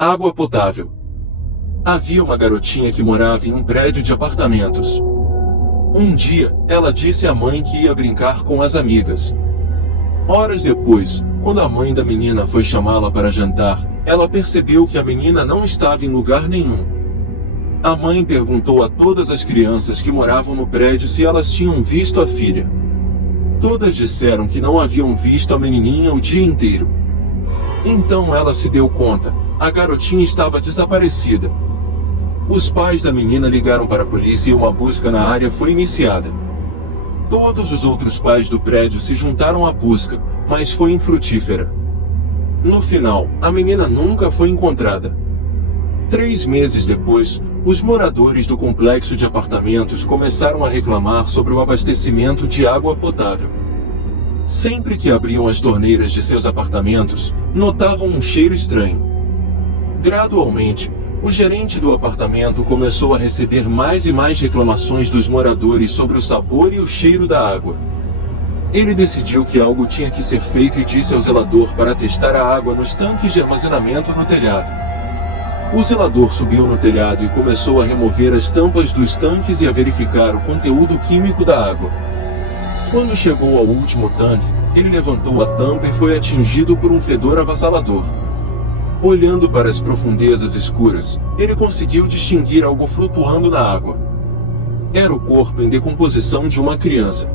Água potável. Havia uma garotinha que morava em um prédio de apartamentos. Um dia, ela disse à mãe que ia brincar com as amigas. Horas depois, quando a mãe da menina foi chamá-la para jantar, ela percebeu que a menina não estava em lugar nenhum. A mãe perguntou a todas as crianças que moravam no prédio se elas tinham visto a filha. Todas disseram que não haviam visto a menininha o dia inteiro. Então ela se deu conta, a garotinha estava desaparecida. Os pais da menina ligaram para a polícia e uma busca na área foi iniciada. Todos os outros pais do prédio se juntaram à busca, mas foi infrutífera. No final, a menina nunca foi encontrada. 3 meses depois, os moradores do complexo de apartamentos começaram a reclamar sobre o abastecimento de água potável. Sempre que abriam as torneiras de seus apartamentos, notavam um cheiro estranho. Gradualmente, o gerente do apartamento começou a receber mais e mais reclamações dos moradores sobre o sabor e o cheiro da água. Ele decidiu que algo tinha que ser feito e disse ao zelador para testar a água nos tanques de armazenamento no telhado. O zelador subiu no telhado e começou a remover as tampas dos tanques e a verificar o conteúdo químico da água. Quando chegou ao último tanque, ele levantou a tampa e foi atingido por um fedor avassalador. Olhando para as profundezas escuras, ele conseguiu distinguir algo flutuando na água. Era o corpo em decomposição de uma criança.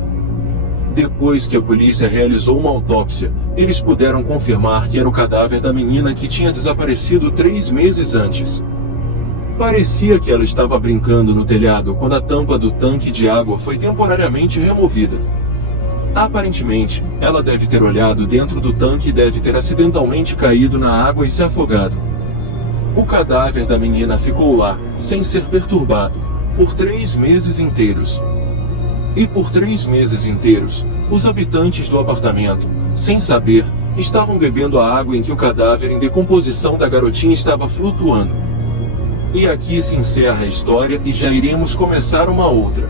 Depois que a polícia realizou uma autópsia, eles puderam confirmar que era o cadáver da menina que tinha desaparecido 3 meses antes. Parecia que ela estava brincando no telhado quando a tampa do tanque de água foi temporariamente removida. Aparentemente, ela deve ter olhado dentro do tanque e deve ter acidentalmente caído na água e se afogado. O cadáver da menina ficou lá, sem ser perturbado, por 3 meses inteiros. E por 3 meses inteiros, os habitantes do apartamento, sem saber, estavam bebendo a água em que o cadáver em decomposição da garotinha estava flutuando. E aqui se encerra a história e já iremos começar uma outra.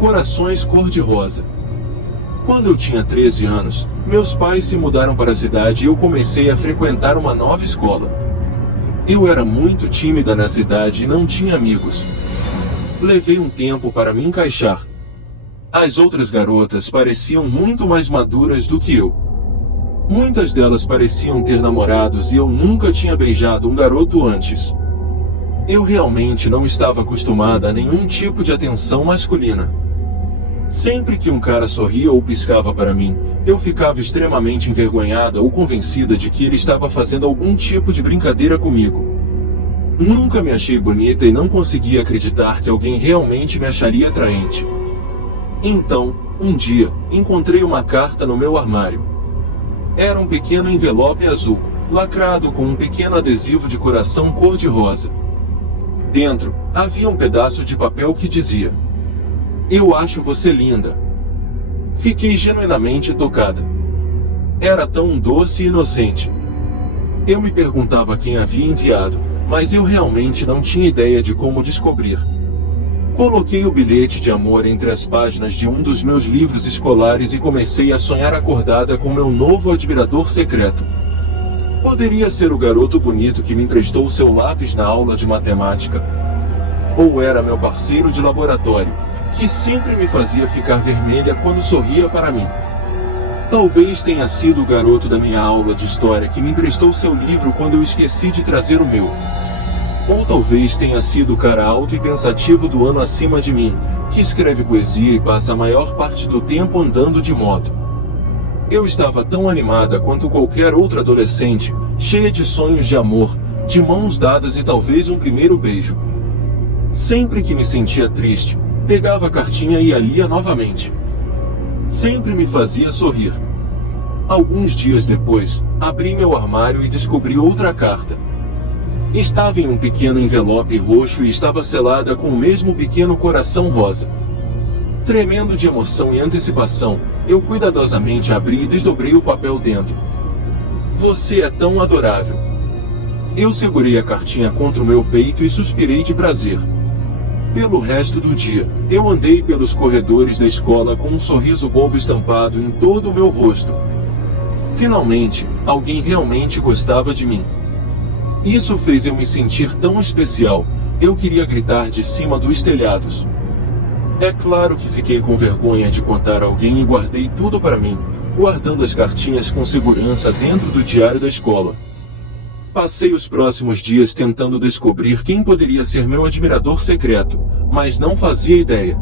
Corações cor-de-rosa. Quando eu tinha 13 anos, meus pais se mudaram para a cidade e eu comecei a frequentar uma nova escola. Eu era muito tímida nessa idade e não tinha amigos. Levei um tempo para me encaixar. As outras garotas pareciam muito mais maduras do que eu. Muitas delas pareciam ter namorados e eu nunca tinha beijado um garoto antes. Eu realmente não estava acostumada a nenhum tipo de atenção masculina. Sempre que um cara sorria ou piscava para mim, eu ficava extremamente envergonhada ou convencida de que ele estava fazendo algum tipo de brincadeira comigo. Nunca me achei bonita e não conseguia acreditar que alguém realmente me acharia atraente. Então, um dia, encontrei uma carta no meu armário. Era um pequeno envelope azul, lacrado com um pequeno adesivo de coração cor-de-rosa. Dentro, havia um pedaço de papel que dizia: "Eu acho você linda." Fiquei genuinamente tocada. Era tão doce e inocente. Eu me perguntava quem havia enviado, mas eu realmente não tinha ideia de como descobrir. Coloquei o bilhete de amor entre as páginas de um dos meus livros escolares e comecei a sonhar acordada com meu novo admirador secreto. Poderia ser o garoto bonito que me emprestou seu lápis na aula de matemática. Ou era meu parceiro de laboratório, que sempre me fazia ficar vermelha quando sorria para mim. Talvez tenha sido o garoto da minha aula de história que me emprestou seu livro quando eu esqueci de trazer o meu. Ou talvez tenha sido o cara alto e pensativo do ano acima de mim, que escreve poesia e passa a maior parte do tempo andando de moto. Eu estava tão animada quanto qualquer outra adolescente, cheia de sonhos de amor, de mãos dadas e talvez um primeiro beijo. Sempre que me sentia triste, pegava a cartinha e a lia novamente. Sempre me fazia sorrir. Alguns dias depois, abri meu armário e descobri outra carta. Estava em um pequeno envelope roxo e estava selada com o mesmo pequeno coração rosa. Tremendo de emoção e antecipação, eu cuidadosamente abri e desdobrei o papel dentro. "Você é tão adorável." Eu segurei a cartinha contra o meu peito e suspirei de prazer. Pelo resto do dia, eu andei pelos corredores da escola com um sorriso bobo estampado em todo o meu rosto. Finalmente, alguém realmente gostava de mim. Isso fez eu me sentir tão especial, eu queria gritar de cima dos telhados. É claro que fiquei com vergonha de contar a alguém e guardei tudo para mim, guardando as cartinhas com segurança dentro do diário da escola. Passei os próximos dias tentando descobrir quem poderia ser meu admirador secreto, mas não fazia ideia.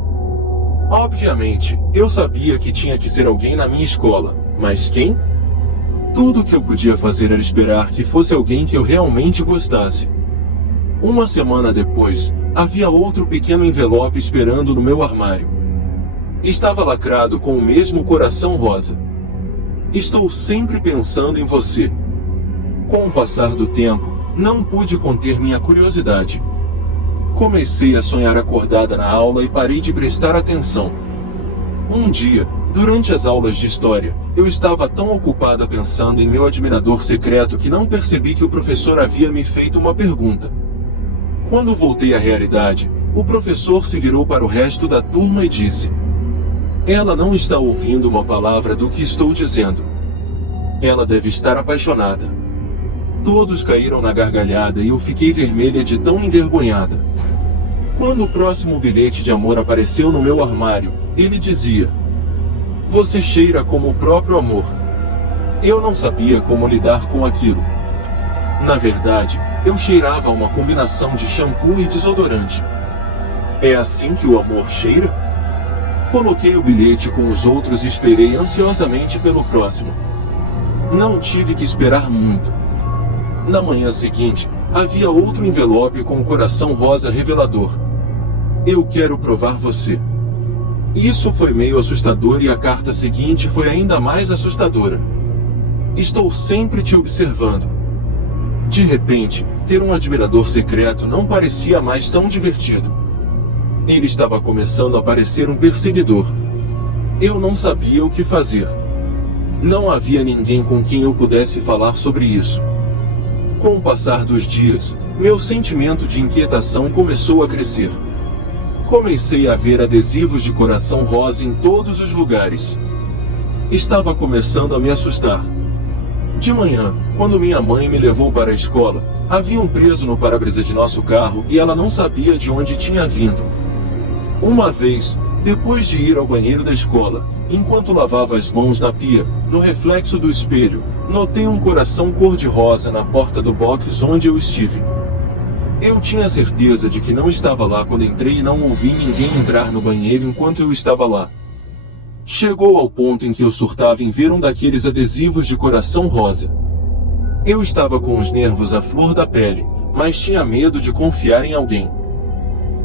Obviamente, eu sabia que tinha que ser alguém na minha escola, mas quem? Tudo o que eu podia fazer era esperar que fosse alguém que eu realmente gostasse. Uma semana depois, havia outro pequeno envelope esperando no meu armário. Estava lacrado com o mesmo coração rosa. Estou sempre pensando em você. Com o passar do tempo, não pude conter minha curiosidade. Comecei a sonhar acordada na aula e parei de prestar atenção. Um dia, durante as aulas de história, eu estava tão ocupada pensando em meu admirador secreto que não percebi que o professor havia me feito uma pergunta. Quando voltei à realidade, o professor se virou para o resto da turma e disse: "Ela não está ouvindo uma palavra do que estou dizendo. Ela deve estar apaixonada." Todos caíram na gargalhada e eu fiquei vermelha de tão envergonhada. Quando o próximo bilhete de amor apareceu no meu armário, ele dizia: "Você cheira como o próprio amor." Eu não sabia como lidar com aquilo. Na verdade, eu cheirava uma combinação de shampoo e desodorante. É assim que o amor cheira? Coloquei o bilhete com os outros e esperei ansiosamente pelo próximo. Não tive que esperar muito. Na manhã seguinte, havia outro envelope com um coração rosa revelador. "Eu quero provar você." Isso foi meio assustador e a carta seguinte foi ainda mais assustadora. "Estou sempre te observando." De repente, ter um admirador secreto não parecia mais tão divertido. Ele estava começando a parecer um perseguidor. Eu não sabia o que fazer. Não havia ninguém com quem eu pudesse falar sobre isso. Com o passar dos dias, meu sentimento de inquietação começou a crescer. Comecei a ver adesivos de coração rosa em todos os lugares. Estava começando a me assustar. De manhã, quando minha mãe me levou para a escola, havia um preso no para-brisa de nosso carro e ela não sabia de onde tinha vindo. Uma vez, depois de ir ao banheiro da escola, enquanto lavava as mãos na pia, no reflexo do espelho, notei um coração cor-de-rosa na porta do box onde eu estive. Eu tinha certeza de que não estava lá quando entrei e não ouvi ninguém entrar no banheiro enquanto eu estava lá. Chegou ao ponto em que eu surtava em ver um daqueles adesivos de coração rosa. Eu estava com os nervos à flor da pele, mas tinha medo de confiar em alguém.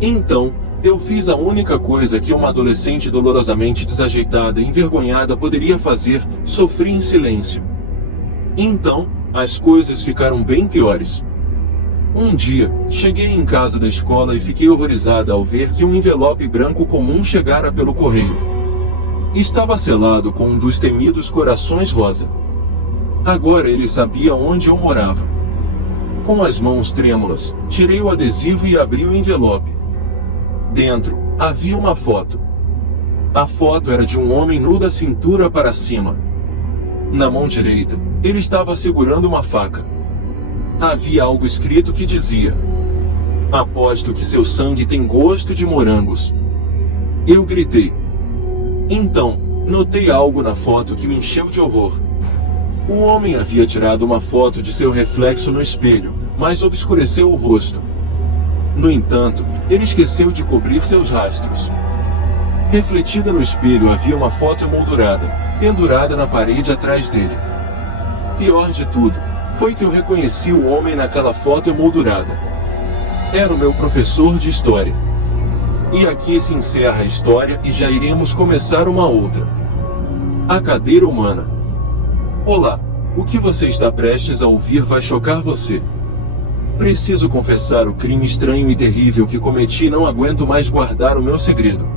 Então, eu fiz a única coisa que uma adolescente dolorosamente desajeitada e envergonhada poderia fazer: sofri em silêncio. Então, as coisas ficaram bem piores. Um dia, cheguei em casa da escola e fiquei horrorizada ao ver que um envelope branco comum chegara pelo correio. Estava selado com um dos temidos corações rosa. Agora ele sabia onde eu morava. Com as mãos trêmulas, tirei o adesivo e abri o envelope. Dentro, havia uma foto. A foto era de um homem nu da cintura para cima. Na mão direita, ele estava segurando uma faca. Havia algo escrito que dizia: "Aposto que seu sangue tem gosto de morangos." Eu gritei. Então, notei algo na foto que me encheu de horror. O homem havia tirado uma foto de seu reflexo no espelho, mas obscureceu o rosto. No entanto, ele esqueceu de cobrir seus rastros. Refletida no espelho havia uma foto emoldurada, pendurada na parede atrás dele. Pior de tudo, foi que eu reconheci o homem naquela foto emoldurada. Era o meu professor de história. E aqui se encerra a história e já iremos começar uma outra. A cadeira humana. Olá, o que você está prestes a ouvir vai chocar você. Preciso confessar o crime estranho e terrível que cometi e não aguento mais guardar o meu segredo.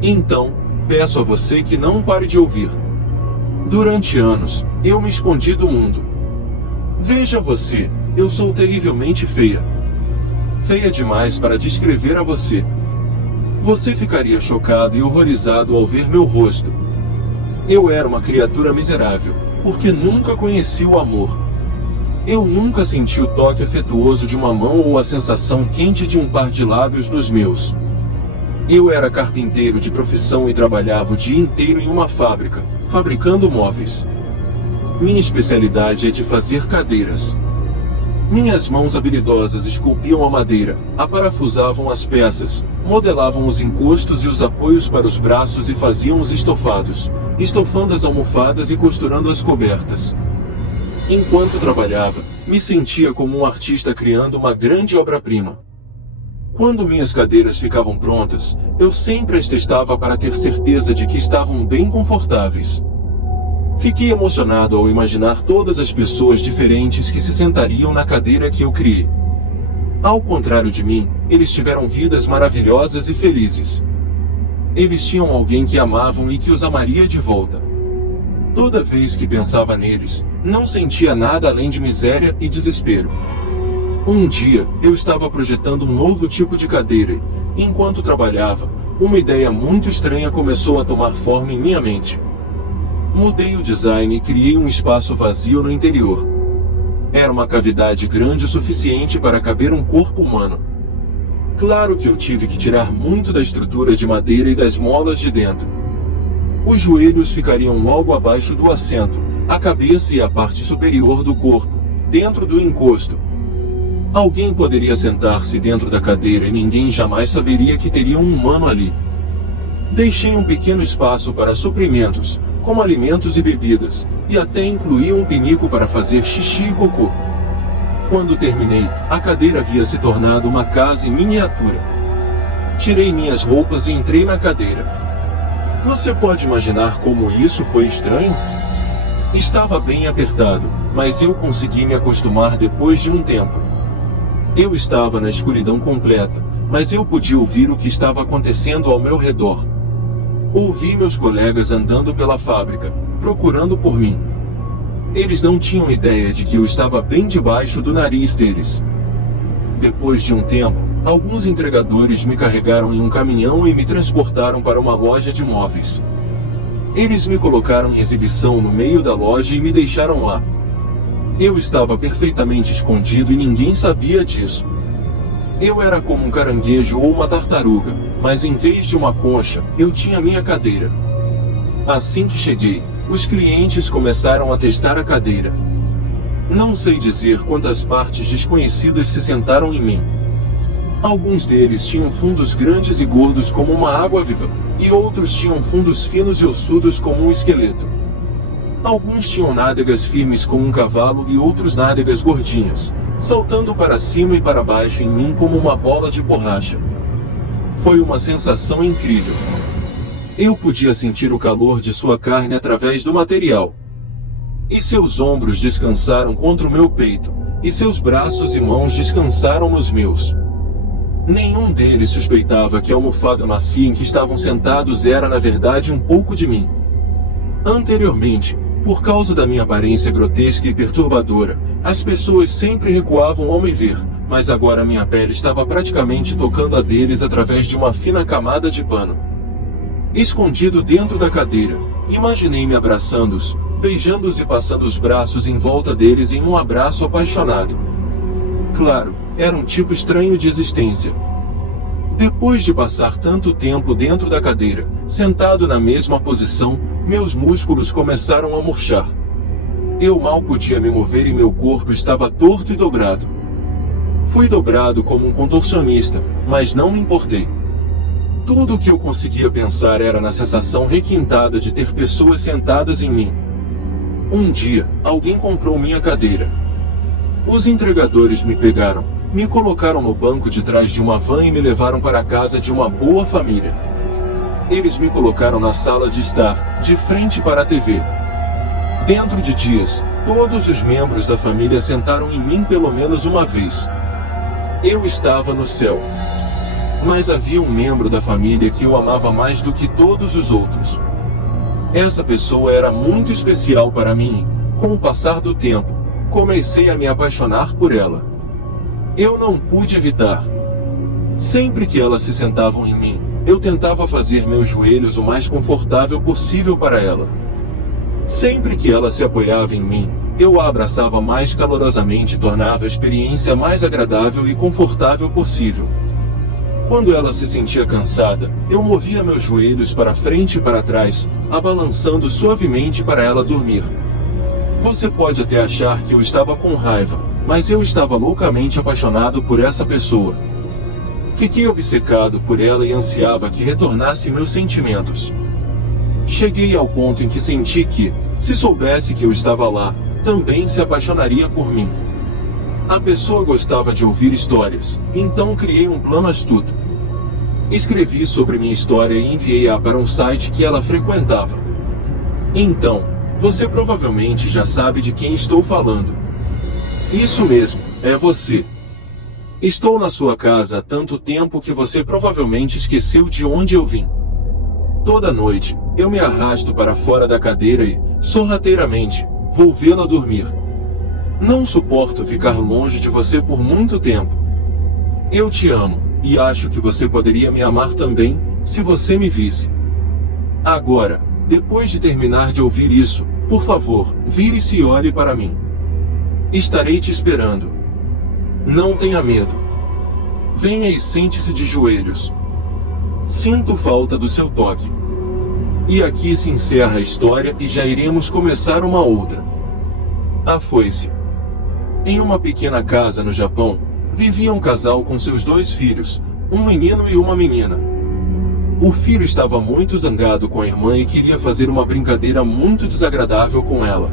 Então, peço a você que não pare de ouvir. Durante anos, eu me escondi do mundo. Veja você, eu sou terrivelmente feia. Feia demais para descrever a você. Você ficaria chocado e horrorizado ao ver meu rosto. Eu era uma criatura miserável, porque nunca conheci o amor. Eu nunca senti o toque afetuoso de uma mão ou a sensação quente de um par de lábios nos meus. Eu era carpinteiro de profissão e trabalhava o dia inteiro em uma fábrica, fabricando móveis. Minha especialidade é de fazer cadeiras. Minhas mãos habilidosas esculpiam a madeira, aparafusavam as peças, modelavam os encostos e os apoios para os braços e faziam os estofados, estofando as almofadas e costurando as cobertas. Enquanto trabalhava, me sentia como um artista criando uma grande obra-prima. Quando minhas cadeiras ficavam prontas, eu sempre as testava para ter certeza de que estavam bem confortáveis. Fiquei emocionado ao imaginar todas as pessoas diferentes que se sentariam na cadeira que eu criei. Ao contrário de mim, eles tiveram vidas maravilhosas e felizes. Eles tinham alguém que amavam e que os amaria de volta. Toda vez que pensava neles, não sentia nada além de miséria e desespero. Um dia, eu estava projetando um novo tipo de cadeira e, enquanto trabalhava, uma ideia muito estranha começou a tomar forma em minha mente. Mudei o design e criei um espaço vazio no interior. Era uma cavidade grande o suficiente para caber um corpo humano. Claro que eu tive que tirar muito da estrutura de madeira e das molas de dentro. Os joelhos ficariam logo abaixo do assento, a cabeça e a parte superior do corpo, dentro do encosto. Alguém poderia sentar-se dentro da cadeira e ninguém jamais saberia que teria um humano ali. Deixei um pequeno espaço para suprimentos, como alimentos e bebidas, e até incluí um pinico para fazer xixi e cocô. Quando terminei, a cadeira havia se tornado uma casa em miniatura. Tirei minhas roupas e entrei na cadeira. Você pode imaginar como isso foi estranho? Estava bem apertado, mas eu consegui me acostumar depois de um tempo. Eu estava na escuridão completa, mas eu podia ouvir o que estava acontecendo ao meu redor. Ouvi meus colegas andando pela fábrica, procurando por mim. Eles não tinham ideia de que eu estava bem debaixo do nariz deles. Depois de um tempo, alguns entregadores me carregaram em um caminhão e me transportaram para uma loja de móveis. Eles me colocaram em exibição no meio da loja e me deixaram lá. Eu estava perfeitamente escondido e ninguém sabia disso. Eu era como um caranguejo ou uma tartaruga, mas em vez de uma concha, eu tinha minha cadeira. Assim que cheguei, os clientes começaram a testar a cadeira. Não sei dizer quantas partes desconhecidas se sentaram em mim. Alguns deles tinham fundos grandes e gordos como uma água-viva, e outros tinham fundos finos e ossudos como um esqueleto. Alguns tinham nádegas firmes como um cavalo e outros nádegas gordinhas, saltando para cima e para baixo em mim como uma bola de borracha. Foi uma sensação incrível. Eu podia sentir o calor de sua carne através do material. E seus ombros descansaram contra o meu peito, e seus braços e mãos descansaram nos meus. Nenhum deles suspeitava que a almofada macia em que estavam sentados era na verdade um pouco de mim. Anteriormente, por causa da minha aparência grotesca e perturbadora, as pessoas sempre recuavam ao me ver, mas agora minha pele estava praticamente tocando a deles através de uma fina camada de pano. Escondido dentro da cadeira, imaginei-me abraçando-os, beijando-os e passando os braços em volta deles em um abraço apaixonado. Claro, era um tipo estranho de existência. Depois de passar tanto tempo dentro da cadeira, sentado na mesma posição, meus músculos começaram a murchar. Eu mal podia me mover e meu corpo estava torto e dobrado. Fui dobrado como um contorcionista, mas não me importei. Tudo o que eu conseguia pensar era na sensação requintada de ter pessoas sentadas em mim. Um dia, alguém comprou minha cadeira. Os entregadores me pegaram, me colocaram no banco de trás de uma van e me levaram para a casa de uma boa família. Eles me colocaram na sala de estar, de frente para a TV. Dentro de dias, todos os membros da família sentaram em mim pelo menos uma vez. Eu estava no céu. Mas havia um membro da família que eu amava mais do que todos os outros. Essa pessoa era muito especial para mim, e, com o passar do tempo, comecei a me apaixonar por ela. Eu não pude evitar. Sempre que elas se sentavam em mim, eu tentava fazer meus joelhos o mais confortável possível para ela. Sempre que ela se apoiava em mim, Eu a abraçava mais calorosamente e tornava a experiência mais agradável e confortável possível. Quando ela se sentia cansada, eu movia meus joelhos para frente e para trás, a balançando suavemente para ela dormir. Você pode até achar que eu estava com raiva, mas eu estava loucamente apaixonado por essa pessoa. Fiquei obcecado por ela e ansiava que retornasse meus sentimentos. Cheguei ao ponto em que senti que, se soubesse que eu estava lá, também se apaixonaria por mim. A pessoa gostava de ouvir histórias, então criei um plano astuto. Escrevi sobre minha história e enviei-a para um site que ela frequentava. Então, você provavelmente já sabe de quem estou falando. Isso mesmo, é você. Estou na sua casa há tanto tempo que você provavelmente esqueceu de onde eu vim. Toda noite, eu me arrasto para fora da cadeira e, sorrateiramente, vou vê-la dormir. Não suporto ficar longe de você por muito tempo. Eu te amo, e acho que você poderia me amar também, se você me visse. Agora, depois de terminar de ouvir isso, por favor, vire-se e olhe para mim. Estarei te esperando. Não tenha medo. Venha e sente-se de joelhos. Sinto falta do seu toque. E aqui se encerra a história e já iremos começar uma outra. A foice. Em uma pequena casa no Japão, vivia um casal com seus 2 filhos, um menino e uma menina. O filho estava muito zangado com a irmã e queria fazer uma brincadeira muito desagradável com ela.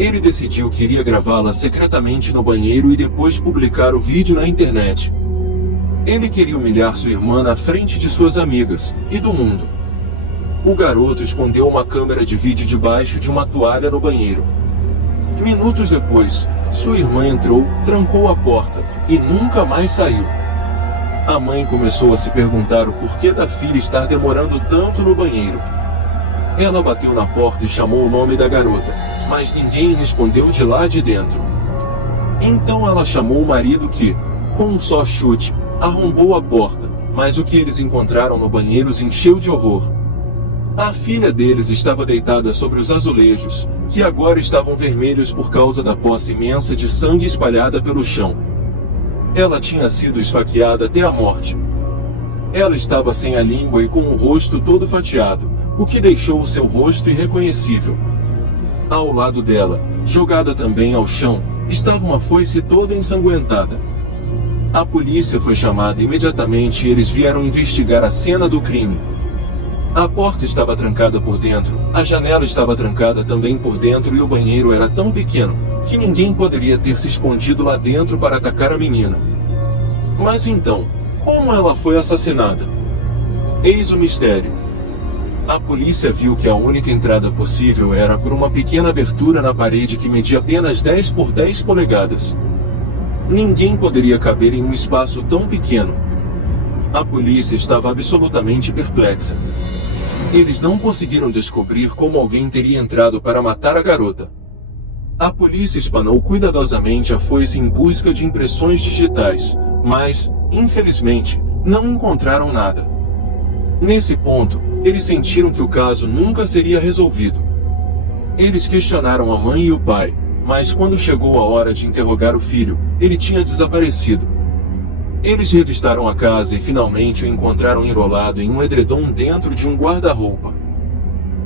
Ele decidiu que iria gravá-la secretamente no banheiro e depois publicar o vídeo na internet. Ele queria humilhar sua irmã na frente de suas amigas e do mundo. O garoto escondeu uma câmera de vídeo debaixo de uma toalha no banheiro. Minutos depois, sua irmã entrou, trancou a porta e nunca mais saiu. A mãe começou a se perguntar o porquê da filha estar demorando tanto no banheiro. Ela bateu na porta e chamou o nome da garota, mas ninguém respondeu de lá de dentro. Então ela chamou o marido que, com um só chute, arrombou a porta, mas o que eles encontraram no banheiro os encheu de horror. A filha deles estava deitada sobre os azulejos, que agora estavam vermelhos por causa da poça imensa de sangue espalhada pelo chão. Ela tinha sido esfaqueada até a morte. Ela estava sem a língua e com o rosto todo fatiado, o que deixou o seu rosto irreconhecível. Ao lado dela, jogada também ao chão, estava uma foice toda ensanguentada. A polícia foi chamada imediatamente e eles vieram investigar a cena do crime. A porta estava trancada por dentro, a janela estava trancada também por dentro e o banheiro era tão pequeno, que ninguém poderia ter se escondido lá dentro para atacar a menina. Mas então, como ela foi assassinada? Eis o mistério. A polícia viu que a única entrada possível era por uma pequena abertura na parede que media apenas 10 por 10 polegadas. Ninguém poderia caber em um espaço tão pequeno. A polícia estava absolutamente perplexa. Eles não conseguiram descobrir como alguém teria entrado para matar a garota. A polícia espanou cuidadosamente a foice em busca de impressões digitais, mas, infelizmente, não encontraram nada. Nesse ponto, eles sentiram que o caso nunca seria resolvido. Eles questionaram a mãe e o pai, mas quando chegou a hora de interrogar o filho, ele tinha desaparecido. Eles revistaram a casa e finalmente o encontraram enrolado em um edredom dentro de um guarda-roupa.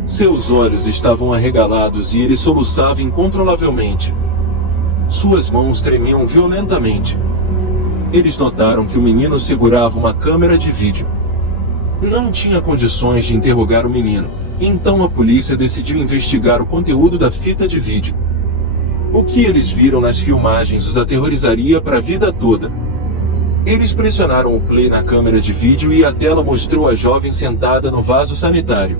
Seus olhos estavam arregalados e ele soluçava incontrolavelmente. Suas mãos tremiam violentamente. Eles notaram que o menino segurava uma câmera de vídeo. Não tinha condições de interrogar o menino, então a polícia decidiu investigar o conteúdo da fita de vídeo. O que eles viram nas filmagens os aterrorizaria para a vida toda. Eles pressionaram o play na câmera de vídeo e a tela mostrou a jovem sentada no vaso sanitário.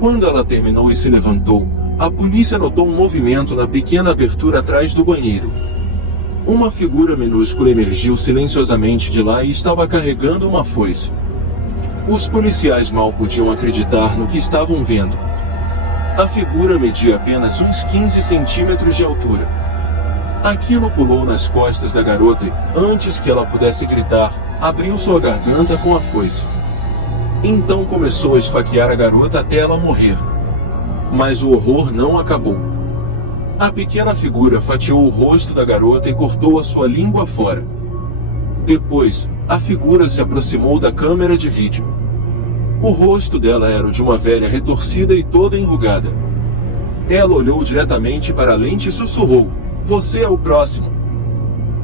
Quando ela terminou e se levantou, a polícia notou um movimento na pequena abertura atrás do banheiro. Uma figura minúscula emergiu silenciosamente de lá e estava carregando uma foice. Os policiais mal podiam acreditar no que estavam vendo. A figura media apenas uns 15 centímetros de altura. Aquilo pulou nas costas da garota e, antes que ela pudesse gritar, abriu sua garganta com a foice. Então começou a esfaquear a garota até ela morrer. Mas o horror não acabou. A pequena figura fatiou o rosto da garota e cortou a sua língua fora. Depois, a figura se aproximou da câmera de vídeo. O rosto dela era o de uma velha retorcida e toda enrugada. Ela olhou diretamente para a lente e sussurrou: "Você é o próximo."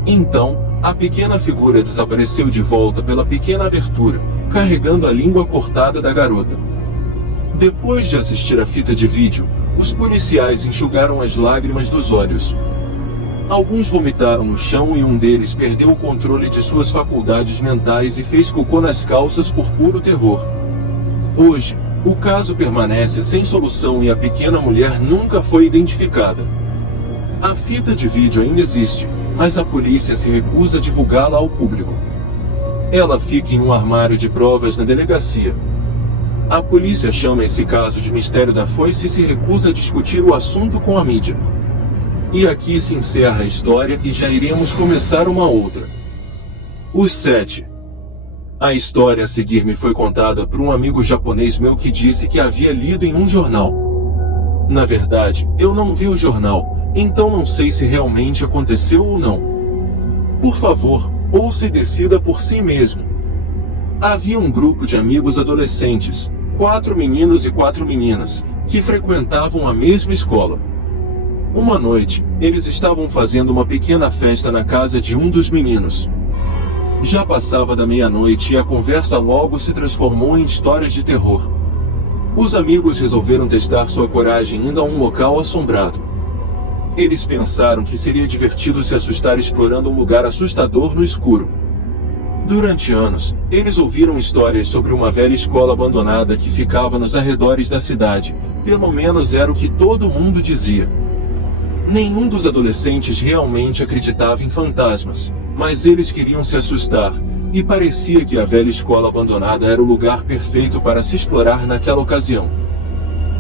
Então, a pequena figura desapareceu de volta pela pequena abertura, carregando a língua cortada da garota. Depois de assistir a fita de vídeo, os policiais enxugaram as lágrimas dos olhos. Alguns vomitaram no chão e um deles perdeu o controle de suas faculdades mentais e fez cocô nas calças por puro terror. Hoje, o caso permanece sem solução e a pequena mulher nunca foi identificada. A fita de vídeo ainda existe, mas a polícia se recusa a divulgá-la ao público. Ela fica em um armário de provas na delegacia. A polícia chama esse caso de mistério da foice e se recusa a discutir o assunto com a mídia. E aqui se encerra a história e já iremos começar uma outra. Os 7. A história a seguir me foi contada por um amigo japonês meu que disse que havia lido em um jornal. Na verdade, eu não vi o jornal, então não sei se realmente aconteceu ou não. Por favor, ouça e decida por si mesmo. Havia um grupo de amigos adolescentes, 4 meninos e 4 meninas, que frequentavam a mesma escola. Uma noite, eles estavam fazendo uma pequena festa na casa de um dos meninos. Já passava da meia-noite e a conversa logo se transformou em histórias de terror. Os amigos resolveram testar sua coragem indo a um local assombrado. Eles pensaram que seria divertido se assustar explorando um lugar assustador no escuro. Durante anos, eles ouviram histórias sobre uma velha escola abandonada que ficava nos arredores da cidade, pelo menos era o que todo mundo dizia. Nenhum dos adolescentes realmente acreditava em fantasmas, mas eles queriam se assustar, e parecia que a velha escola abandonada era o lugar perfeito para se explorar naquela ocasião.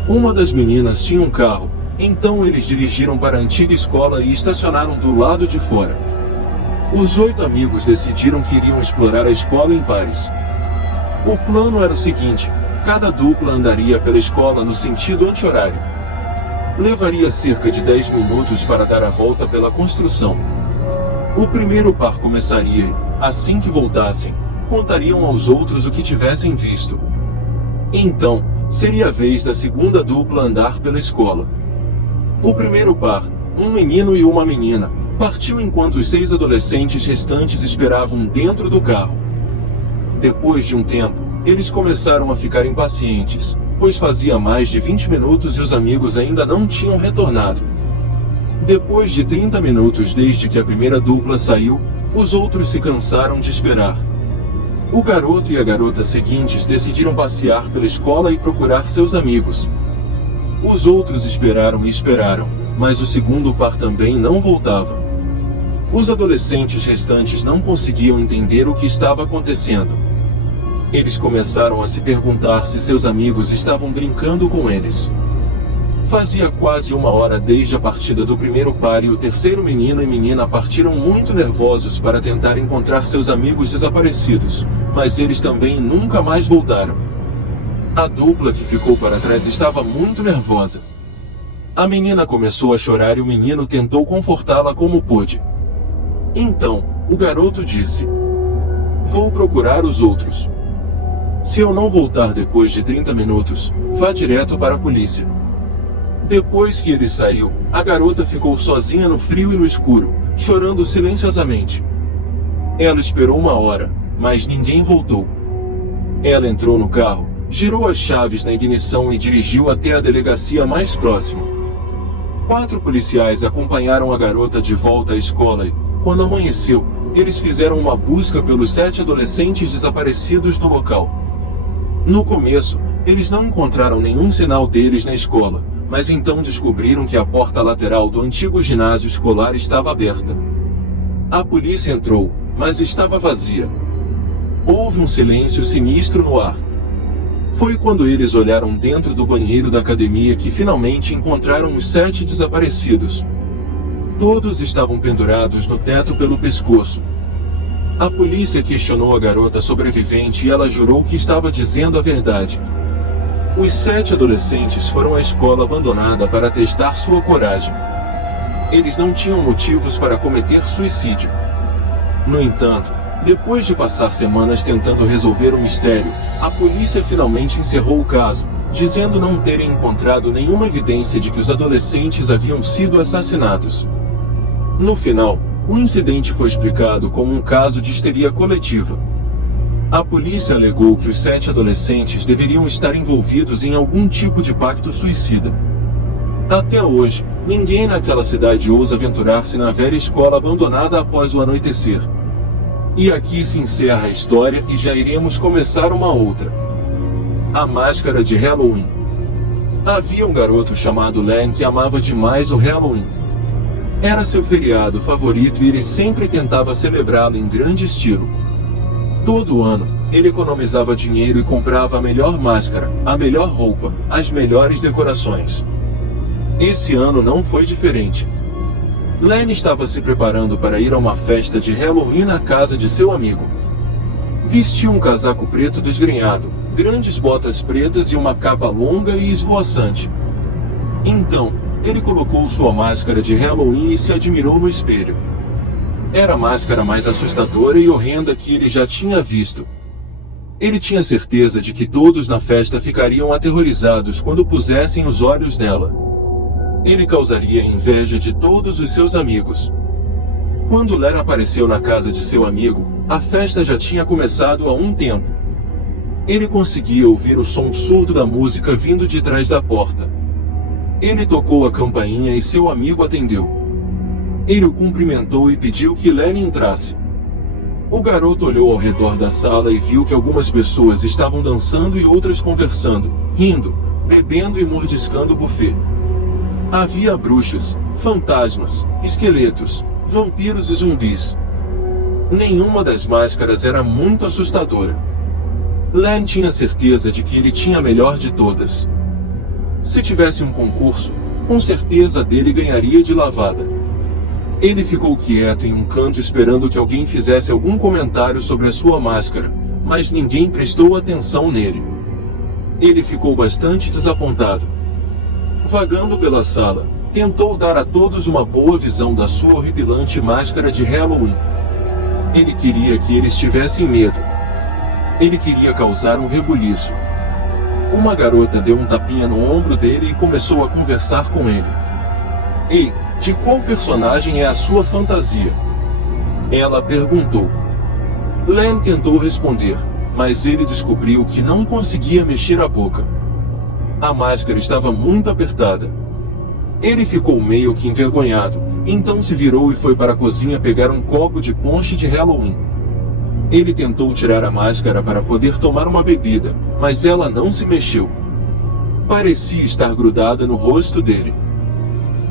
Uma das meninas tinha um carro, então eles dirigiram para a antiga escola e estacionaram do lado de fora. Os 8 amigos decidiram que iriam explorar a escola em pares. O plano era o seguinte: cada dupla andaria pela escola no sentido anti-horário. Levaria cerca de 10 minutos para dar a volta pela construção. O primeiro par começaria e, assim que voltassem, contariam aos outros o que tivessem visto. Então, seria a vez da segunda dupla andar pela escola. O primeiro par, um menino e uma menina, partiu enquanto os 6 adolescentes restantes esperavam dentro do carro. Depois de um tempo, eles começaram a ficar impacientes, pois fazia mais de 20 minutos e os amigos ainda não tinham retornado. Depois de 30 minutos desde que a primeira dupla saiu, os outros se cansaram de esperar. O garoto e a garota seguintes decidiram passear pela escola e procurar seus amigos. Os outros esperaram e esperaram, mas o segundo par também não voltava. Os adolescentes restantes não conseguiam entender o que estava acontecendo. Eles começaram a se perguntar se seus amigos estavam brincando com eles. Fazia quase 1 hora desde a partida do primeiro par e o terceiro menino e menina partiram muito nervosos para tentar encontrar seus amigos desaparecidos, mas eles também nunca mais voltaram. A dupla que ficou para trás estava muito nervosa. A menina começou a chorar e o menino tentou confortá-la como pôde. Então, o garoto disse: "Vou procurar os outros. Se eu não voltar depois de 30 minutos, vá direto para a polícia." Depois que ele saiu, a garota ficou sozinha no frio e no escuro, chorando silenciosamente. Ela esperou 1 hora, mas ninguém voltou. Ela entrou no carro, girou as chaves na ignição e dirigiu até a delegacia mais próxima. 4 policiais acompanharam a garota de volta à escola e, quando amanheceu, eles fizeram uma busca pelos 7 adolescentes desaparecidos no local. No começo, eles não encontraram nenhum sinal deles na escola, mas então descobriram que a porta lateral do antigo ginásio escolar estava aberta. A polícia entrou, mas estava vazia. Houve um silêncio sinistro no ar. Foi quando eles olharam dentro do banheiro da academia que finalmente encontraram os 7 desaparecidos. Todos estavam pendurados no teto pelo pescoço. A polícia questionou a garota sobrevivente e ela jurou que estava dizendo a verdade. Os 7 adolescentes foram à escola abandonada para testar sua coragem. eles não tinham motivos para cometer suicídio. No entanto, depois de passar semanas tentando resolver o mistério, a polícia finalmente encerrou o caso, dizendo não terem encontrado nenhuma evidência de que os adolescentes haviam sido assassinados. No final, o incidente foi explicado como um caso de histeria coletiva. A polícia alegou que os 7 adolescentes deveriam estar envolvidos em algum tipo de pacto suicida. Até hoje, ninguém naquela cidade ousa aventurar-se na velha escola abandonada após o anoitecer. E aqui se encerra a história e já iremos começar uma outra. A máscara de Halloween. Havia um garoto chamado Len que amava demais o Halloween. Era seu feriado favorito e ele sempre tentava celebrá-lo em grande estilo. Todo ano, ele economizava dinheiro e comprava a melhor máscara, a melhor roupa, as melhores decorações. Esse ano não foi diferente. Len estava se preparando para ir a uma festa de Halloween na casa de seu amigo. Vestiu um casaco preto desgrenhado, grandes botas pretas e uma capa longa e esvoaçante. Então, ele colocou sua máscara de Halloween e se admirou no espelho. Era a máscara mais assustadora e horrenda que ele já tinha visto. Ele tinha certeza de que todos na festa ficariam aterrorizados quando pusessem os olhos nela. Ele causaria a inveja de todos os seus amigos. Quando Len apareceu na casa de seu amigo, a festa já tinha começado há um tempo. Ele conseguia ouvir o som surdo da música vindo de trás da porta. Ele tocou a campainha e seu amigo atendeu. Ele o cumprimentou e pediu que Len entrasse. O garoto olhou ao redor da sala e viu que algumas pessoas estavam dançando e outras conversando, rindo, bebendo e mordiscando o buffet. Havia bruxas, fantasmas, esqueletos, vampiros e zumbis. Nenhuma das máscaras era muito assustadora. Len tinha certeza de que ele tinha a melhor de todas. Se tivesse um concurso, com certeza dele ganharia de lavada. Ele ficou quieto em um canto esperando que alguém fizesse algum comentário sobre a sua máscara, mas ninguém prestou atenção nele. Ele ficou bastante desapontado. Vagando pela sala, tentou dar a todos uma boa visão da sua horripilante máscara de Halloween. Ele queria que eles tivessem medo. Ele queria causar um rebuliço. Uma garota deu um tapinha no ombro dele e começou a conversar com ele. Ei, de qual personagem é a sua fantasia? Ela perguntou. Len tentou responder, mas ele descobriu que não conseguia mexer a boca. A máscara estava muito apertada. Ele ficou meio que envergonhado, então se virou e foi para a cozinha pegar um copo de ponche de Halloween. Ele tentou tirar a máscara para poder tomar uma bebida, mas ela não se mexeu. Parecia estar grudada no rosto dele.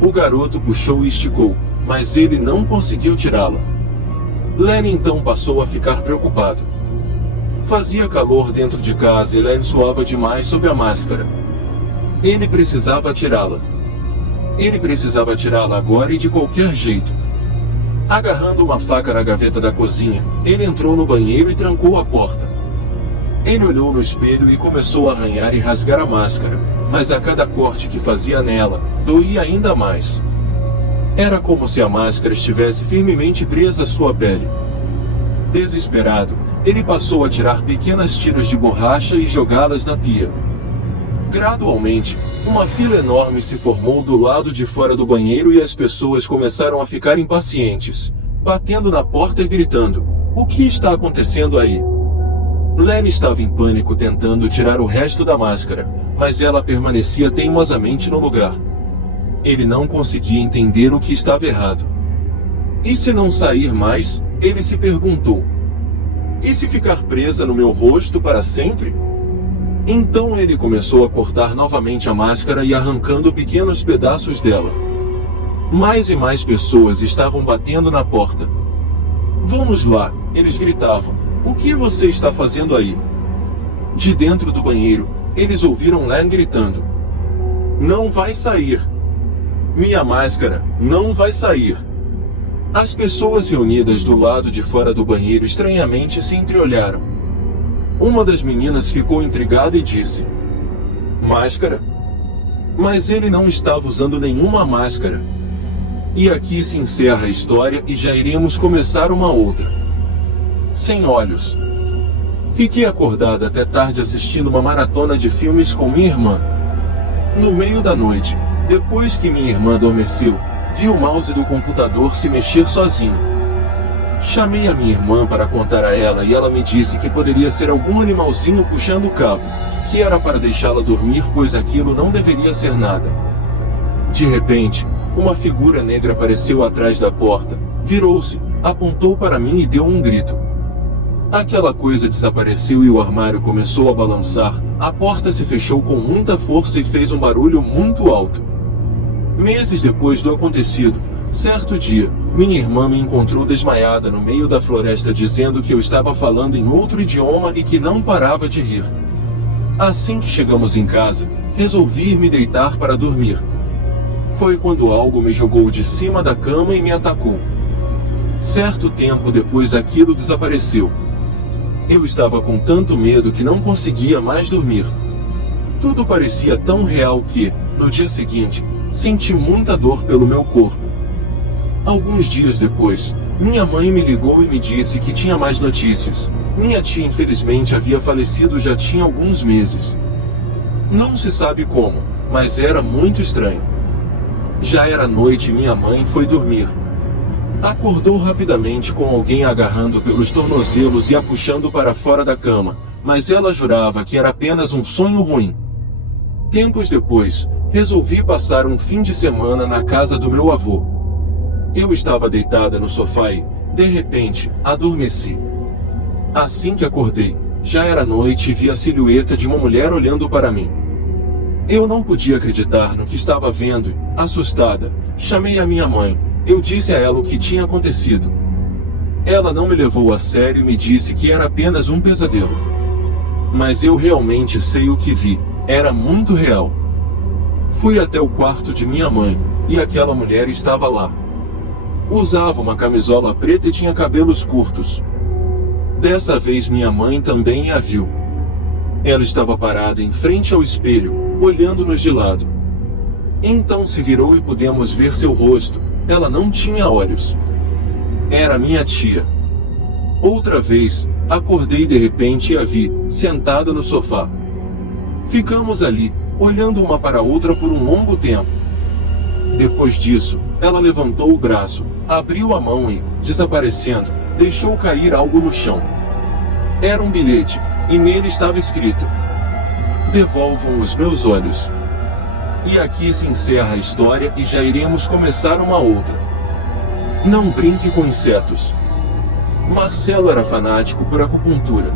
O garoto puxou e esticou, mas ele não conseguiu tirá-la. Len então passou a ficar preocupado. Fazia calor dentro de casa e Len suava demais sob a máscara. Ele precisava tirá-la. Ele precisava tirá-la agora e de qualquer jeito. Agarrando uma faca na gaveta da cozinha, ele entrou no banheiro e trancou a porta. Ele olhou no espelho e começou a arranhar e rasgar a máscara, mas a cada corte que fazia nela, doía ainda mais. Era como se a máscara estivesse firmemente presa à sua pele. Desesperado, ele passou a tirar pequenas tiras de borracha e jogá-las na pia. Gradualmente, uma fila enorme se formou do lado de fora do banheiro e as pessoas começaram a ficar impacientes, batendo na porta e gritando: "O que está acontecendo aí?" Len estava em pânico tentando tirar o resto da máscara, mas ela permanecia teimosamente no lugar. Ele não conseguia entender o que estava errado. E se não sair mais? Ele se perguntou. E se ficar presa no meu rosto para sempre? Então ele começou a cortar novamente a máscara e arrancando pequenos pedaços dela. Mais e mais pessoas estavam batendo na porta. "Vamos lá!" eles gritavam. "O que você está fazendo aí?" De dentro do banheiro, eles ouviram Len gritando: "Não vai sair! Minha máscara não vai sair!" As pessoas reunidas do lado de fora do banheiro estranhamente se entreolharam. Uma das meninas ficou intrigada e disse: "Máscara?" Mas ele não estava usando nenhuma máscara. E aqui se encerra a história e já iremos começar uma outra. Sem olhos. Fiquei acordada até tarde assistindo uma maratona de filmes com minha irmã. No meio da noite, depois que minha irmã adormeceu, vi o mouse do computador se mexer sozinho. Chamei a minha irmã para contar a ela e ela me disse que poderia ser algum animalzinho puxando o cabo, que era para deixá-la dormir, pois aquilo não deveria ser nada. De repente, uma figura negra apareceu atrás da porta, virou-se, apontou para mim e deu um grito. Aquela coisa desapareceu e o armário começou a balançar, a porta se fechou com muita força e fez um barulho muito alto. Meses depois do acontecido, certo dia, minha irmã me encontrou desmaiada no meio da floresta dizendo que eu estava falando em outro idioma e que não parava de rir. Assim que chegamos em casa, resolvi ir me deitar para dormir. Foi quando algo me jogou de cima da cama e me atacou. Certo tempo depois aquilo desapareceu. Eu estava com tanto medo que não conseguia mais dormir. Tudo parecia tão real que, no dia seguinte, senti muita dor pelo meu corpo. Alguns dias depois, minha mãe me ligou e me disse que tinha mais notícias. Minha tia infelizmente havia falecido já tinha alguns meses. Não se sabe como, mas era muito estranho. Já era noite e minha mãe foi dormir. Acordou rapidamente com alguém agarrando pelos tornozelos e a puxando para fora da cama, mas ela jurava que era apenas um sonho ruim. Tempos depois, resolvi passar um fim de semana na casa do meu avô. Eu estava deitada no sofá e, de repente, adormeci. Assim que acordei, já era noite e vi a silhueta de uma mulher olhando para mim. Eu não podia acreditar no que estava vendo e, assustada, chamei a minha mãe. Eu disse a ela o que tinha acontecido. Ela não me levou a sério e me disse que era apenas um pesadelo. Mas eu realmente sei o que vi, era muito real. Fui até o quarto de minha mãe, e aquela mulher estava lá. Usava uma camisola preta e tinha cabelos curtos. Dessa vez minha mãe também a viu. Ela estava parada em frente ao espelho, olhando-nos de lado. Então se virou e pudemos ver seu rosto. Ela não tinha olhos. Era minha tia. Outra vez, acordei de repente e a vi, sentada no sofá. Ficamos ali, olhando uma para a outra por um longo tempo. Depois disso, ela levantou o braço, abriu a mão e, desaparecendo, deixou cair algo no chão. Era um bilhete, e nele estava escrito: "Devolvam os meus olhos." E aqui se encerra a história e já iremos começar uma outra. Não brinque com insetos. Marcelo era fanático por acupuntura.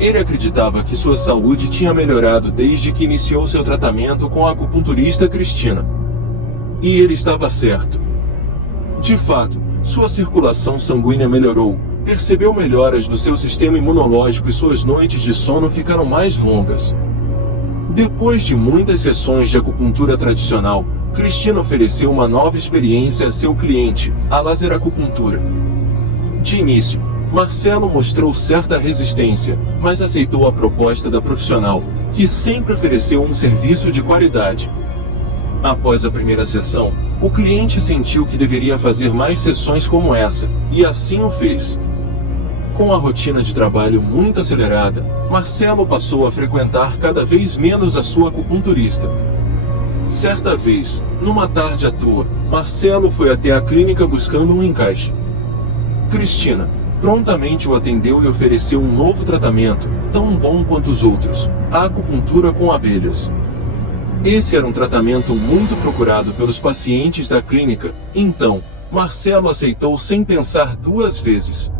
Ele acreditava que sua saúde tinha melhorado desde que iniciou seu tratamento com a acupunturista Cristina. E ele estava certo. De fato, sua circulação sanguínea melhorou, percebeu melhoras no seu sistema imunológico e suas noites de sono ficaram mais longas. Depois de muitas sessões de acupuntura tradicional, Cristina ofereceu uma nova experiência a seu cliente, a laseracupuntura. De início, Marcelo mostrou certa resistência, mas aceitou a proposta da profissional, que sempre ofereceu um serviço de qualidade. Após a primeira sessão, o cliente sentiu que deveria fazer mais sessões como essa, e assim o fez. Com a rotina de trabalho muito acelerada, Marcelo passou a frequentar cada vez menos a sua acupunturista. Certa vez, numa tarde à toa, Marcelo foi até a clínica buscando um encaixe. Cristina prontamente o atendeu e ofereceu um novo tratamento, tão bom quanto os outros, a acupuntura com abelhas. Esse era um tratamento muito procurado pelos pacientes da clínica, então, Marcelo aceitou sem pensar duas vezes.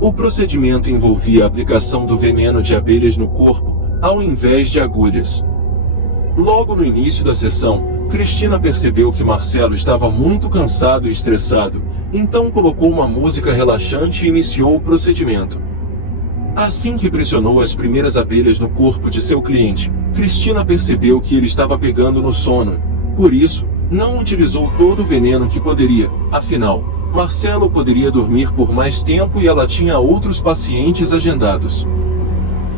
O procedimento envolvia a aplicação do veneno de abelhas no corpo, ao invés de agulhas. Logo no início da sessão, Cristina percebeu que Marcelo estava muito cansado e estressado, então colocou uma música relaxante e iniciou o procedimento. Assim que pressionou as primeiras abelhas no corpo de seu cliente, Cristina percebeu que ele estava pegando no sono. Por isso, não utilizou todo o veneno que poderia, afinal, Marcelo poderia dormir por mais tempo e ela tinha outros pacientes agendados.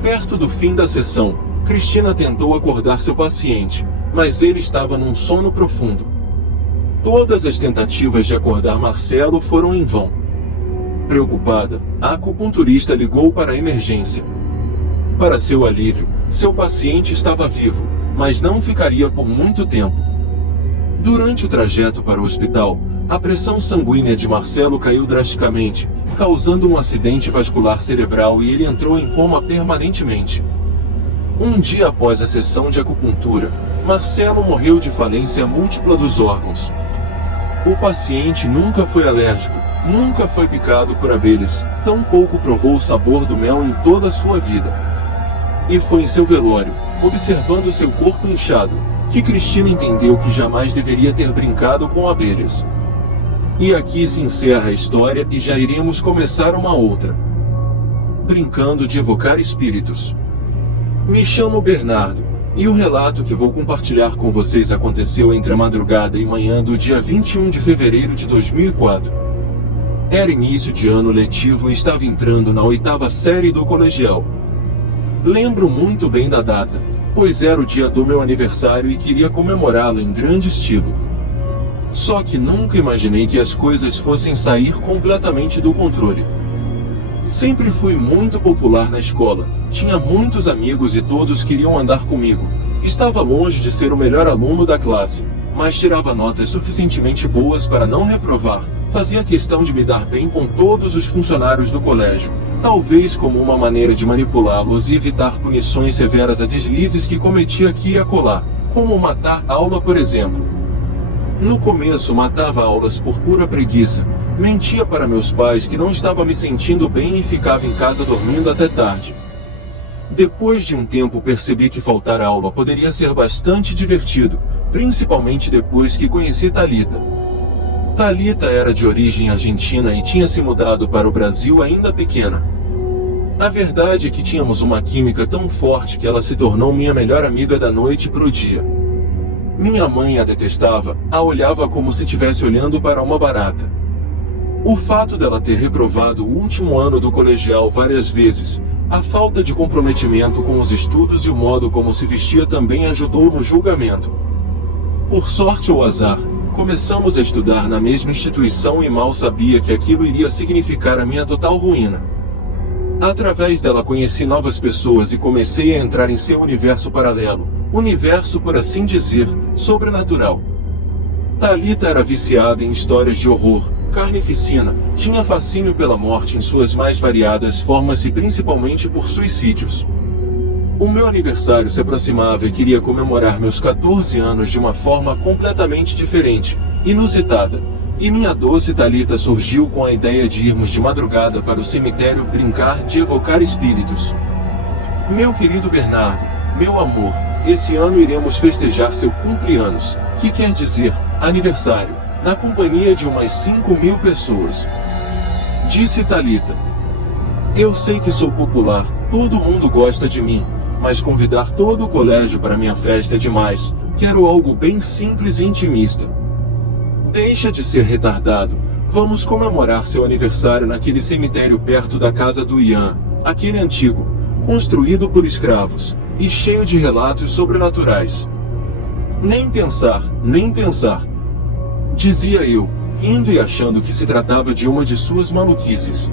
Perto do fim da sessão, Cristina tentou acordar seu paciente, mas ele estava num sono profundo. Todas as tentativas de acordar Marcelo foram em vão. Preocupada, a acupunturista ligou para a emergência. Para seu alívio, seu paciente estava vivo, mas não ficaria por muito tempo. Durante o trajeto para o hospital, a pressão sanguínea de Marcelo caiu drasticamente, causando um acidente vascular cerebral e ele entrou em coma permanentemente. Um dia após a sessão de acupuntura, Marcelo morreu de falência múltipla dos órgãos. O paciente nunca foi alérgico, nunca foi picado por abelhas, tampouco provou o sabor do mel em toda a sua vida. E foi em seu velório, observando seu corpo inchado, que Cristina entendeu que jamais deveria ter brincado com abelhas. E aqui se encerra a história e já iremos começar uma outra. Brincando de evocar espíritos. Me chamo Bernardo, e o relato que vou compartilhar com vocês aconteceu entre a madrugada e manhã do dia 21 de fevereiro de 2004. Era início de ano letivo e estava entrando na 8ª série do colegial. Lembro muito bem da data, pois era o dia do meu aniversário e queria comemorá-lo em grande estilo. Só que nunca imaginei que as coisas fossem sair completamente do controle. Sempre fui muito popular na escola, tinha muitos amigos e todos queriam andar comigo. Estava longe de ser o melhor aluno da classe, mas tirava notas suficientemente boas para não reprovar, fazia questão de me dar bem com todos os funcionários do colégio, talvez como uma maneira de manipulá-los e evitar punições severas a deslizes que cometia aqui e acolá, como matar aula, por exemplo. No começo matava aulas por pura preguiça, mentia para meus pais que não estava me sentindo bem e ficava em casa dormindo até tarde. Depois de um tempo percebi que faltar aula poderia ser bastante divertido, principalmente depois que conheci Thalita. Thalita era de origem argentina e tinha se mudado para o Brasil ainda pequena. A verdade é que tínhamos uma química tão forte que ela se tornou minha melhor amiga da noite pro dia. Minha mãe a detestava, a olhava como se estivesse olhando para uma barata. O fato dela ter reprovado o último ano do colegial várias vezes, a falta de comprometimento com os estudos e o modo como se vestia também ajudou no julgamento. Por sorte ou azar, começamos a estudar na mesma instituição e mal sabia que aquilo iria significar a minha total ruína. Através dela conheci novas pessoas e comecei a entrar em seu universo paralelo, universo, por assim dizer, sobrenatural. Thalita era viciada em histórias de horror, carnificina, tinha fascínio pela morte em suas mais variadas formas e principalmente por suicídios. O meu aniversário se aproximava e queria comemorar meus 14 anos de uma forma completamente diferente, inusitada. E minha doce Thalita surgiu com a ideia de irmos de madrugada para o cemitério brincar de evocar espíritos. Meu querido Bernardo, meu amor, esse ano iremos festejar seu cumpleanos, que quer dizer, aniversário, na companhia de umas 5.000 pessoas. Disse Thalita. Eu sei que sou popular, todo mundo gosta de mim, mas convidar todo o colégio para minha festa é demais, quero algo bem simples e intimista. Deixa de ser retardado, vamos comemorar seu aniversário naquele cemitério perto da casa do Ian, aquele antigo, construído por escravos, e cheio de relatos sobrenaturais. Nem pensar, nem pensar. Dizia eu, rindo e achando que se tratava de uma de suas maluquices.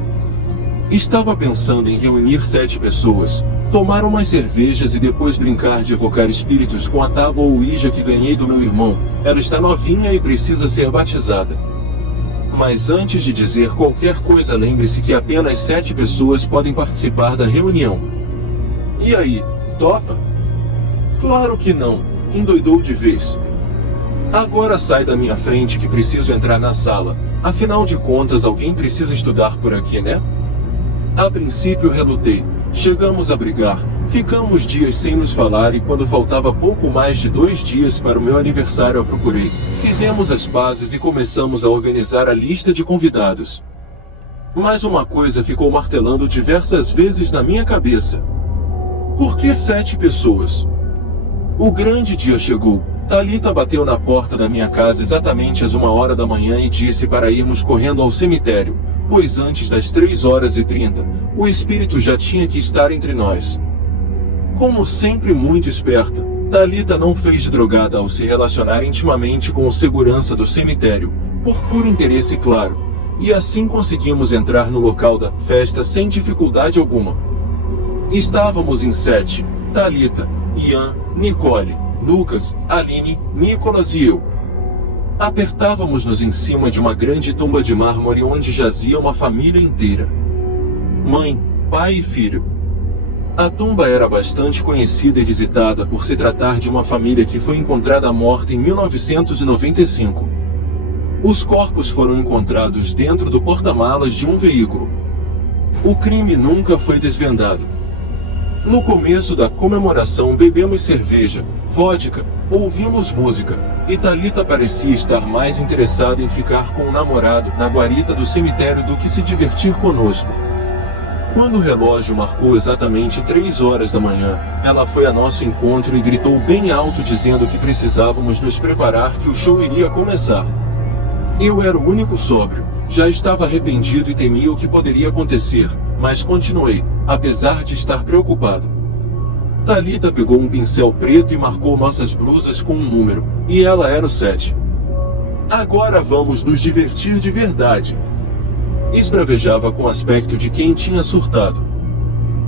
Estava pensando em reunir 7 pessoas, tomar umas cervejas e depois brincar de evocar espíritos com a tábua Ouija que ganhei do meu irmão. Ela está novinha e precisa ser batizada. Mas antes de dizer qualquer coisa, lembre-se que apenas 7 pessoas podem participar da reunião. E aí, topa? Claro que não, endoidou de vez. Agora sai da minha frente que preciso entrar na sala, afinal de contas alguém precisa estudar por aqui, né? A princípio relutei, chegamos a brigar, ficamos dias sem nos falar e quando faltava pouco mais de 2 dias para o meu aniversário a procurei, fizemos as pazes e começamos a organizar a lista de convidados. Mas uma coisa ficou martelando diversas vezes na minha cabeça. Por que 7 pessoas? O grande dia chegou. Thalita bateu na porta da minha casa exatamente às 1h da manhã e disse para irmos correndo ao cemitério, pois antes das 3h30, o espírito já tinha que estar entre nós. Como sempre muito esperta, Thalita não fez de drogada ao se relacionar intimamente com o segurança do cemitério, por puro interesse claro, e assim conseguimos entrar no local da festa sem dificuldade alguma. Estávamos em 7, Thalita, Ian, Nicole, Lucas, Aline, Nicolas e eu. Apertávamos-nos em cima de uma grande tumba de mármore onde jazia uma família inteira. Mãe, pai e filho. A tumba era bastante conhecida e visitada por se tratar de uma família que foi encontrada morta em 1995. Os corpos foram encontrados dentro do porta-malas de um veículo. O crime nunca foi desvendado. No começo da comemoração bebemos cerveja, vodka, ouvimos música, e Thalita parecia estar mais interessada em ficar com o namorado na guarita do cemitério do que se divertir conosco. Quando o relógio marcou exatamente 3 horas da manhã, ela foi a nosso encontro e gritou bem alto dizendo que precisávamos nos preparar que o show iria começar. Eu era o único sóbrio, já estava arrependido e temia o que poderia acontecer, mas continuei, apesar de estar preocupado. Thalita pegou um pincel preto e marcou nossas blusas com um número, e ela era o 7. Agora vamos nos divertir de verdade. Esbravejava com o aspecto de quem tinha surtado.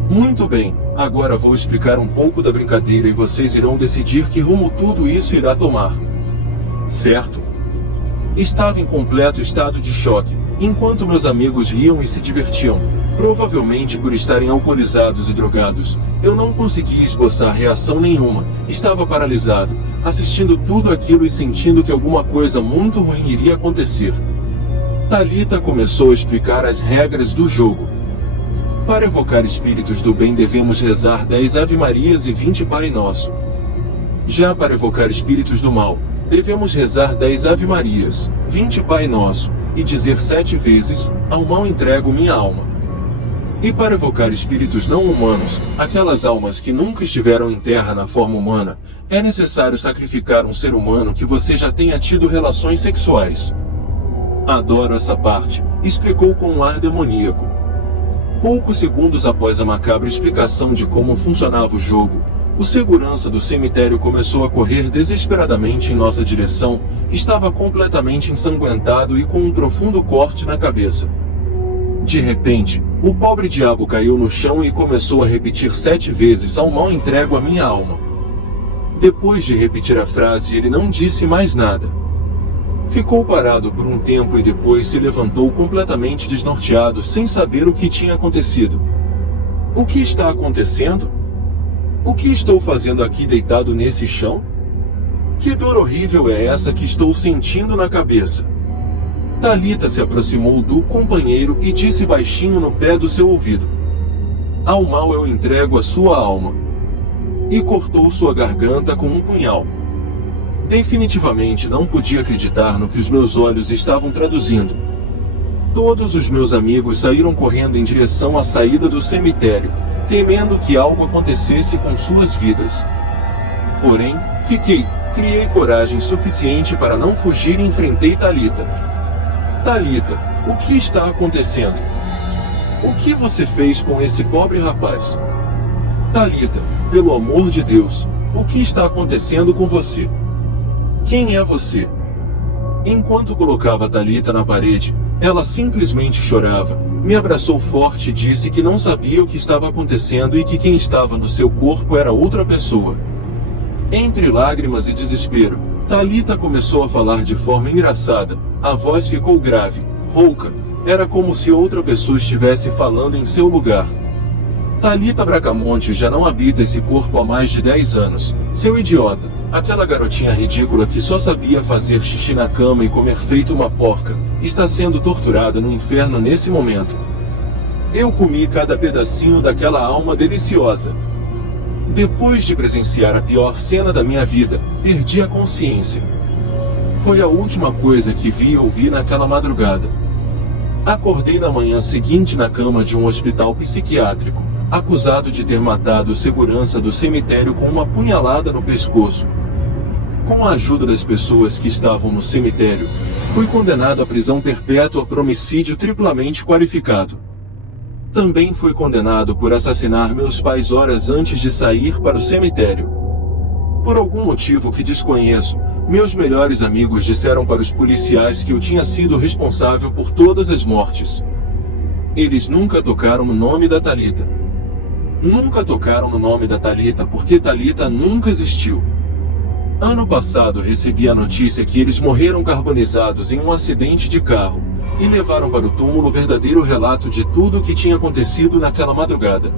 Muito bem, agora vou explicar um pouco da brincadeira e vocês irão decidir que rumo tudo isso irá tomar. Certo? Estava em completo estado de choque, enquanto meus amigos riam e se divertiam, provavelmente por estarem alcoolizados e drogados. Eu não conseguia esboçar reação nenhuma, estava paralisado, assistindo tudo aquilo e sentindo que alguma coisa muito ruim iria acontecer. Thalita começou a explicar as regras do jogo. Para evocar espíritos do bem devemos rezar 10 Ave-Marias e 20 Pai Nosso. Já para evocar espíritos do mal, devemos rezar 10 Ave-Marias, 20 Pai Nosso, e dizer 7 vezes, ao mal entrego minha alma. E para evocar espíritos não humanos, aquelas almas que nunca estiveram em terra na forma humana, é necessário sacrificar um ser humano que você já tenha tido relações sexuais. Adoro essa parte, explicou com um ar demoníaco. Poucos segundos após a macabra explicação de como funcionava o jogo, o segurança do cemitério começou a correr desesperadamente em nossa direção, estava completamente ensanguentado e com um profundo corte na cabeça. De repente, o pobre diabo caiu no chão e começou a repetir 7 vezes ao mal entrego a minha alma. Depois de repetir a frase, ele não disse mais nada. Ficou parado por um tempo e depois se levantou completamente desnorteado, sem saber o que tinha acontecido. O que está acontecendo? O que estou fazendo aqui deitado nesse chão? Que dor horrível é essa que estou sentindo na cabeça? Thalita se aproximou do companheiro e disse baixinho no pé do seu ouvido: Ao mal eu entrego a sua alma. E cortou sua garganta com um punhal. Definitivamente não podia acreditar no que os meus olhos estavam traduzindo. Todos os meus amigos saíram correndo em direção à saída do cemitério, temendo que algo acontecesse com suas vidas. Porém, criei coragem suficiente para não fugir e enfrentei Thalita. Thalita, o que está acontecendo? O que você fez com esse pobre rapaz? Thalita, pelo amor de Deus, o que está acontecendo com você? Quem é você? Enquanto colocava Thalita na parede, ela simplesmente chorava, me abraçou forte e disse que não sabia o que estava acontecendo e que quem estava no seu corpo era outra pessoa. Entre lágrimas e desespero, Thalita começou a falar de forma engraçada, a voz ficou grave, rouca, era como se outra pessoa estivesse falando em seu lugar. Thalita Bracamonte já não habita esse corpo há mais de 10 anos, seu idiota. Aquela garotinha ridícula que só sabia fazer xixi na cama e comer feito uma porca, está sendo torturada no inferno nesse momento. Eu comi cada pedacinho daquela alma deliciosa. Depois de presenciar a pior cena da minha vida, perdi a consciência. Foi a última coisa que vi e ouvi naquela madrugada. Acordei na manhã seguinte na cama de um hospital psiquiátrico, acusado de ter matado o segurança do cemitério com uma punhalada no pescoço. Com a ajuda das pessoas que estavam no cemitério, fui condenado à prisão perpétua por homicídio triplamente qualificado. Também fui condenado por assassinar meus pais horas antes de sair para o cemitério. Por algum motivo que desconheço, meus melhores amigos disseram para os policiais que eu tinha sido responsável por todas as mortes. Eles nunca tocaram no nome da Thalita. Nunca tocaram no nome da Thalita porque Thalita nunca existiu. Ano passado recebi a notícia que eles morreram carbonizados em um acidente de carro e levaram para o túmulo o verdadeiro relato de tudo o que tinha acontecido naquela madrugada.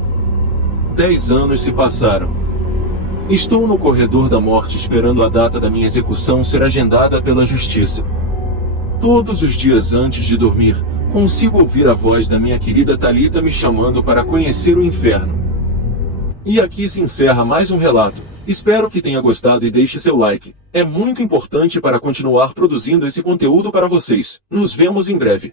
10 anos se passaram. Estou no corredor da morte esperando a data da minha execução ser agendada pela justiça. Todos os dias antes de dormir, consigo ouvir a voz da minha querida Thalita me chamando para conhecer o inferno. E aqui se encerra mais um relato. Espero que tenha gostado e deixe seu like. É muito importante para continuar produzindo esse conteúdo para vocês. Nos vemos em breve.